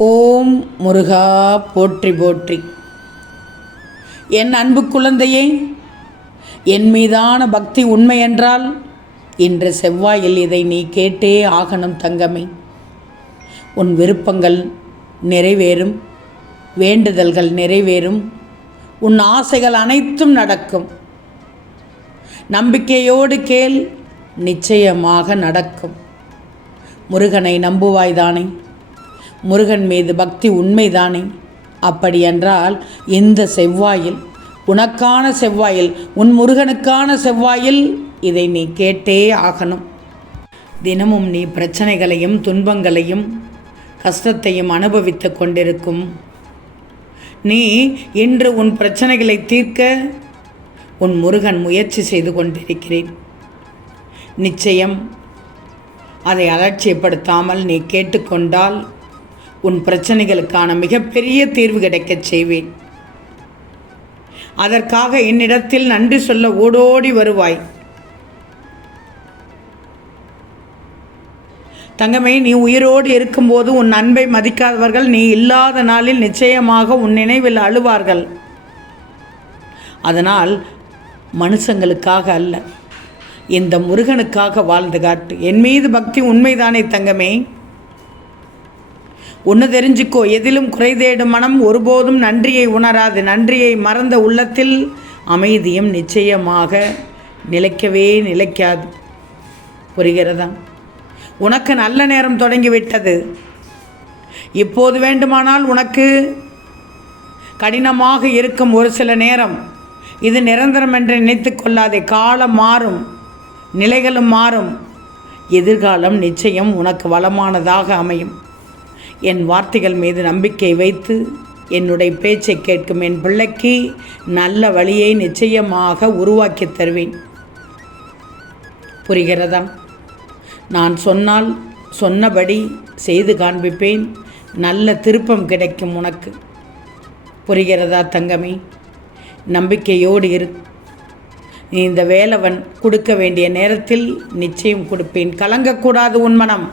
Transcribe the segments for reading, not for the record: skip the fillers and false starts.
ஓம் முருகா போற்றி போற்றி. என் அன்பு குழந்தையே, என் மீதான பக்தி உண்மை என்றால் இன்று செவ்வாயில் இதை நீ கேட்டே ஆகணும் தங்கமே. உன் விருப்பங்கள் நிறைவேறும், வேண்டுதல்கள் நிறைவேறும், உன் ஆசைகள் அனைத்தும் நடக்கும். நம்பிக்கையோடு கேள், நிச்சயமாக நடக்கும். முருகனை நம்புவாய்தானே? முருகன் மீது பக்தி உண்மைதானே? அப்படியென்றால் இந்த செவ்வாயில், உனக்கான செவ்வாயில், உன் முருகனுக்கான செவ்வாயில் இதை நீ கேட்டே ஆகணும். தினமும் நீ பிரச்சனைகளையும் துன்பங்களையும் கஷ்டத்தையும் அனுபவித்து கொண்டிருக்கும் நீ இன்று உன் பிரச்சனைகளை தீர்க்க உன் முருகன் முயற்சி செய்து கொண்டிருக்கிறேன். நிச்சயம் அதை அலட்சியப்படுத்தாமல் நீ கேட்டுக்கொண்டால் உன் பிரச்சனைகளுக்கான மிகப்பெரிய தீர்வு கிடைக்கச் செய்வேன். அதற்காக என்னிடத்தில் நன்றி சொல்ல ஓடோடி வருவாய். தங்கமே, நீ உயிரோடு இருக்கும்போது உன் அன்பை மதிக்காதவர்கள் நீ இல்லாத நாளில் நிச்சயமாக உன் நினைவில் அழுவார்கள். அதனால் மனுஷங்களுக்காக அல்ல, இந்த முருகனுக்காக வாழ்ந்து காட்டு. என் மீது பக்தி உண்மைதானே தங்கமே? ஒன்று தெரிஞ்சுக்கோ, எதிலும் குறை தேடும் மனம் ஒருபோதும் நன்றியை உணராது. நன்றியை மறந்த உள்ளத்தில் அமைதியும் நிச்சயமாக நிலைக்கவே நிலைக்காது. புரிகிறதா? உனக்கு நல்ல நேரம் தொடங்கிவிட்டது. இப்போது வேண்டுமானால் உனக்கு கடினமாக இருக்கும் ஒரு சில நேரம், இது நிரந்தரம் என்று நினைத்து கொள்ளாதே. காலம் மாறும், நிலைகளும் மாறும். எதிர்காலம் நிச்சயம் உனக்கு வளமானதாக அமையும். என் வார்த்தைகள் மீது நம்பிக்கை வைத்து என்னுடைய பேச்சை கேட்கும் என் பிள்ளைக்கு நல்ல வழியை நிச்சயமாக உருவாக்கி தருவேன். புரிகிறதா? நான் சொன்னால் சொன்னபடி செய்து காண்பிப்பேன். நல்ல திருப்பம் கிடைக்கும் உனக்கு. புரிகிறதா தங்கமே? நம்பிக்கையோடு இரு. நீ இந்த வேலவன் கொடுக்க வேண்டிய நேரத்தில் நிச்சயம் கொடுப்பேன். கலங்கக்கூடாது உன் மனம்.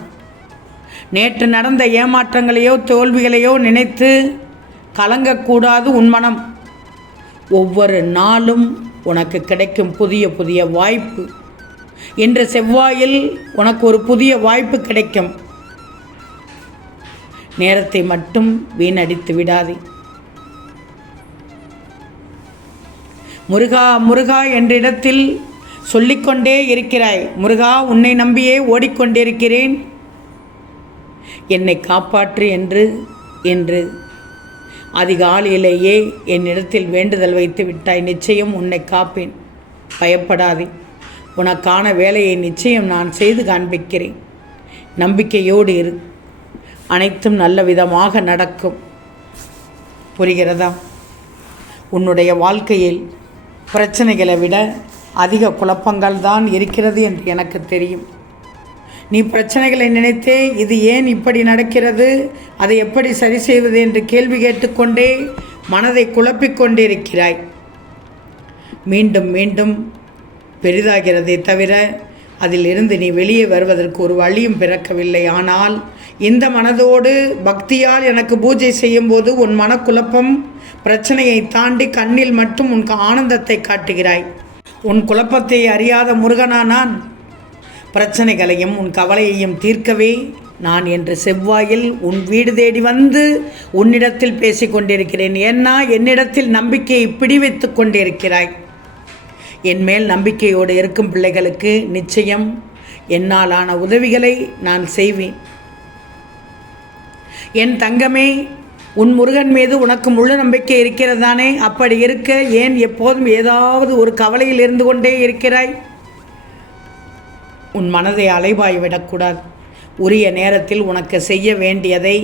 நேற்று நடந்த ஏமாற்றங்களையோ தோல்விகளையோ நினைத்து கலங்கக்கூடாது உன் மனம். ஒவ்வொரு நாளும் உனக்கு கிடைக்கும் புதிய புதிய வாய்ப்பு. இன்று செவ்வாயில் உனக்கு ஒரு புதிய வாய்ப்பு கிடைக்கும். நேரத்தை மட்டும் வீணடித்து விடாதே. முருகா முருகா என்ற இடத்தில் சொல்லிக்கொண்டே இருக்கிறாய். முருகா, உன்னை நம்பியே ஓடிக்கொண்டிருக்கிறேன், என்னை காப்பாற்று என்று அதிகாலையிலேயே என்னிடத்தில் வேண்டுதல் வைத்து விட்டாய். நிச்சயம் உன்னை காப்பேன், பயப்படாதே. உனக்கான வேலையை நிச்சயம் நான் செய்து காண்பிக்கிறேன். நம்பிக்கையோடு இரு, அனைத்தும் நல்ல விதமாக நடக்கும். புரிகிறதா? உன்னுடைய வாழ்க்கையில் பிரச்சனைகளை விட அதிக குழப்பங்கள் தான் இருக்கிறது என்று எனக்கு தெரியும். நீ பிரச்சனைகளை நினைத்தே இது ஏன் இப்படி நடக்கிறது, அதை எப்படி சரி செய்வது என்று கேள்வி கேட்டுக்கொண்டே மனதை குழப்பிக்கொண்டிருக்கிறாய். மீண்டும் மீண்டும் பெரிதாகிறதே தவிர அதிலிருந்து நீ வெளியே வருவதற்கு ஒரு வழியும் பிறக்கவில்லை. ஆனால் இந்த மனதோடு பக்தியால் எனக்கு பூஜை செய்யும்போது உன் மனக்குழப்பம் பிரச்சனையை தாண்டி கண்ணில் மட்டும் உன் ஆனந்தத்தை காட்டுகிறாய். உன் குழப்பத்தை அறியாத முருகனா நான்? பிரச்சனைகளையும் உன் கவலையையும் தீர்க்கவே நான் என்று செவ்வாயில் உன் வீடு தேடி வந்து உன்னிடத்தில் பேசிக்கொண்டிருக்கிறேன். ஏன்னா என்னிடத்தில் நம்பிக்கையை பிடிவைத்து கொண்டிருக்கிறாய். என் மேல் நம்பிக்கையோடு இருக்கும் பிள்ளைகளுக்கு நிச்சயம் என்னாலான உதவிகளை நான் செய்வேன். என் தங்கமே, உன் முருகன் மீது உனக்கு முழு நம்பிக்கை இருக்கிறதானே? அப்படி இருக்க ஏன் எப்போதும் ஏதாவது ஒரு கவலையில் இருந்து கொண்டே இருக்கிறாய்? உன் மனதை அலைபாய் விடக்கூடாது. உரிய நேரத்தில் உனக்கு செய்ய வேண்டியதை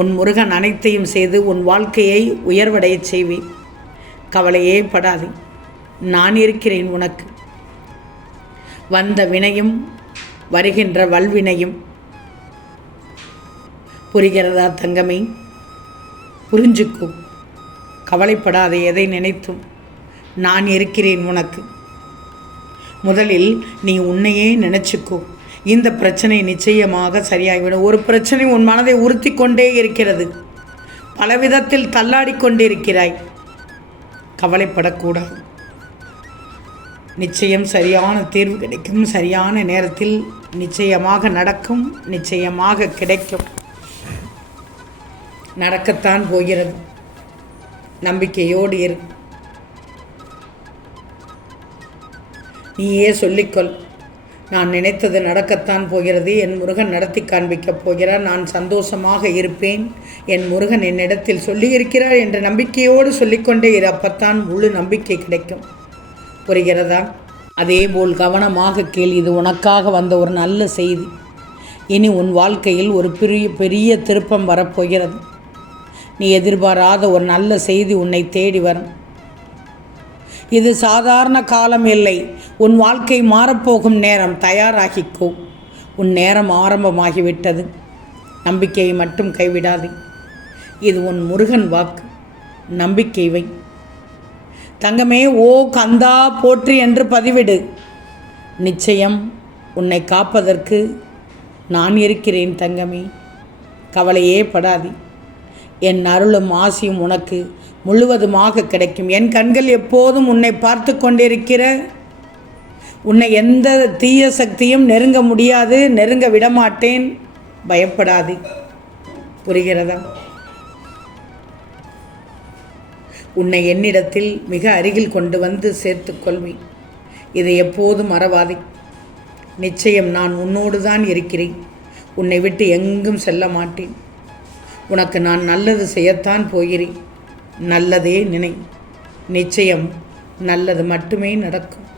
உன் முருகன் அனைத்தையும் செய்து உன் வாழ்க்கையை உயர்வடைய செய்வேன். கவலையே படாதே, நான் இருக்கிறேன் உனக்கு. வந்த வினையும் வருகின்ற வல்வினையும். புரிகிறதா தங்கமே? புரிஞ்சுக்கோ, கவலைப்படாதே எதை நினைத்தும். நான் இருக்கிறேன் உனக்கு. முதலில் நீ உன்னையே நினச்சிக்கோ. இந்த பிரச்சனை நிச்சயமாக சரியாகிவிடும். ஒரு பிரச்சனை உன் மனதை உறுத்தி கொண்டே இருக்கிறது, பலவிதத்தில் தள்ளாடி கொண்டிருக்கிறாய். கவலைப்படக்கூடாது. நிச்சயம் சரியான தீர்வு கிடைக்கும். சரியான நேரத்தில் நிச்சயமாக நடக்கும், நிச்சயமாக கிடைக்கும். நடக்கத்தான் போகிறது. நம்பிக்கையோடு இரு. நீயே சொல்லிக்கொள், நான் நினைத்தது நடக்கத்தான் போகிறது. என் முருகன் நடத்தி காண்பிக்கப் போகிறார். நான் சந்தோஷமாக இருப்பேன். என் முருகன் என்னிடத்தில் சொல்லியிருக்கிறார் என்ற நம்பிக்கையோடு சொல்லிக்கொண்டே இரு. அப்பத்தான் முழு நம்பிக்கை கிடைக்கும். புரிகிறதா? அதேபோல் கவனமாக கேள். இது உனக்காக வந்த ஒரு நல்ல செய்தி. இனி உன் வாழ்க்கையில் ஒரு பெரிய திருப்பம் வரப்போகிறது. நீ எதிர்பாராத ஒரு நல்ல செய்தி உன்னை தேடி வரும். இது சாதாரண காலம் இல்லை. உன் வாழ்க்கை மாறப்போகும் நேரம். தயாராகிக்கோ. உன் நேரம் ஆரம்பமாகிவிட்டது. நம்பிக்கையை மட்டும் கைவிடாதே. இது உன் முருகன் வாக்கு. நம்பிக்கை வை. தங்கமே, ஓ கந்தா போற்றி என்று பதிவிடு. நிச்சயம் உன்னை காப்பதற்கு நான் இருக்கிறேன் தங்கமே. கவலையே படாதே. என் அருளும் ஆசியும் உனக்கு முழுவதுமாக கிடைக்கும். என் கண்கள் எப்போதும் உன்னை பார்த்து கொண்டிருக்கிற. உன்னை எந்த தீய சக்தியும் நெருங்க முடியாது, நெருங்க விடமாட்டேன். பயப்படாதே. புரிகிறதா? உன்னை என்னிடத்தில் மிக அருகில் கொண்டு வந்து சேர்த்து கொள்வேன். இதை எப்போதும் மறவாதே. நிச்சயம் நான் உன்னோடு தான் இருக்கிறேன். உன்னை விட்டு எங்கும் செல்ல மாட்டேன். உனக்கு நான் நல்லது செய்யத்தான் போகிறேன். நல்லதே நினை. நிச்சயம் நல்லது மட்டுமே நடக்கும்.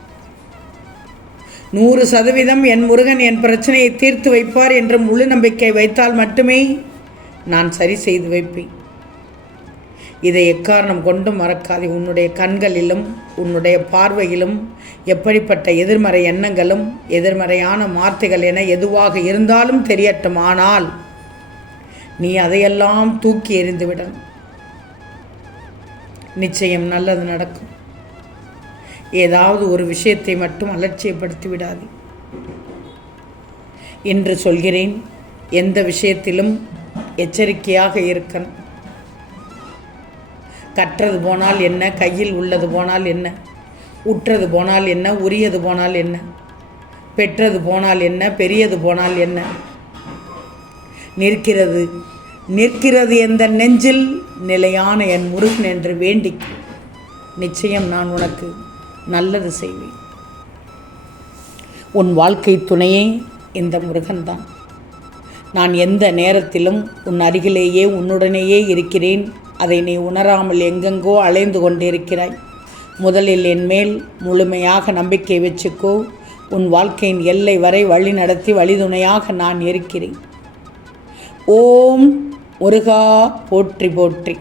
100% என் முருகன் என் பிரச்சனையை தீர்த்து வைப்பார் என்ற முழு நம்பிக்கை வைத்தால் மட்டுமே நான் சரி செய்து வைப்பேன். இதை எக்காரணம் கொண்டும் மறக்காதே. உன்னுடைய கண்களிலும் உன்னுடைய பார்வையிலும் எப்படிப்பட்ட எதிர்மறை எண்ணங்களும் எதிர்மறையான வார்த்தைகள் என எதுவாக இருந்தாலும் தெரியட்டும். ஆனால் நீ அதையெல்லாம் தூக்கி எறிந்துவிடணும். நிச்சயம் நல்லது நடக்கும். ஏதாவது ஒரு விஷயத்தை மட்டும் அலட்சியப்படுத்தி விடாதே. என்று சொல்கிறேன். எந்த விஷயத்திலும் எச்சரிக்கையாக இருக்கணும். கற்றது போனால் என்ன, கையில் உள்ளது போனால் என்ன, உற்றது போனால் என்ன, உரியது போனால் என்ன, பெற்றது போனால் என்ன, பெரியது போனால் என்ன, நிற்கிறது எந்த நெஞ்சில் நிலையான என் முருகன் என்று வேண்டிக் நிச்சயம் நான் உனக்கு நல்லது செய்வேன். உன் வாழ்க்கை துணையே இந்த முருகன்தான். நான் எந்த நேரத்திலும் உன் அருகிலேயே உன்னுடனேயே இருக்கிறேன். அதை நீ உணராமல் எங்கெங்கோ அலைந்து கொண்டிருக்கிறாய். முதலில் என் மேல் முழுமையாக நம்பிக்கை வச்சுக்கோ. உன் வாழ்க்கையின் எல்லை வரை வழி நடத்தி வழிதுணையாக நான் இருக்கிறேன். ஓம் முருகா போற்றி போற்றி.